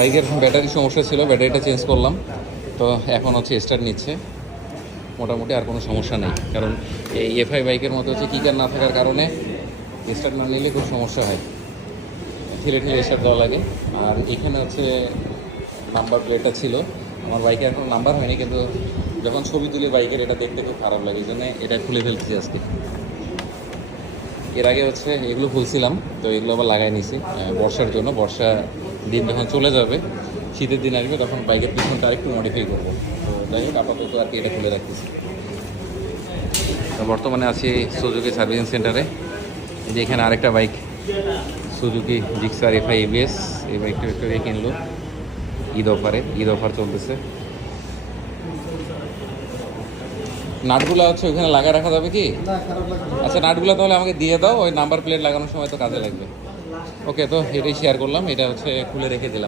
বাইকের ব্যাটারি সমস্যা ছিল, ব্যাটারিটা চেঞ্জ করলাম, তো এখন হচ্ছে স্টার্ট নিচ্ছে মোটামুটি, আর কোনো সমস্যা নেই। কারণ এই এফআই বাইকের মতো হচ্ছে কিকার না থাকার কারণে স্টার্ট না নিলে খুব সমস্যা হয়, ঠেলে ঠেলে স্টার্ট দেওয়া লাগে। আর এখানে হচ্ছে নাম্বার প্লেটটা ছিল, আমার বাইকে এখন নাম্বার হয়নি, কিন্তু যখন ছবি তুলি বাইকের এটা দেখতে খুব খারাপ লাগে, এই জন্য এটা খুলে ফেলছি আজকে। এর আগে হচ্ছে এগুলো খুলছিলাম, তো এগুলো আবার লাগাই নিছি বর্ষার জন্য। বর্ষা দিন যখন চলে যাবে, শীতের দিন আসবে, তখন বাইকের পিছনটা আরেকটু মডিফাই করবো। তো যাই হোক, আপাতত আর কি এটা খুলে রাখতেছি। তো বর্তমানে আছি সুজুকি সার্ভিসিং সেন্টারে। যে এখানে আরেকটা bike Suzuki Gixxer FI ABS, এই বাইকটা একটু কিনলো ঈদ অফার চলতেছে। নাটগুলো হচ্ছে ওইখানে লাগা রাখা যাবে কি? আচ্ছা, নাটগুলো তাহলে আমাকে দিয়ে দাও, ওই নাম্বার প্লেট লাগানোর সময় তো কাজে লাগবে। ওকে, তো এটাই শেয়ার করলাম, এটা হচ্ছে খুলে রেখে দিলাম।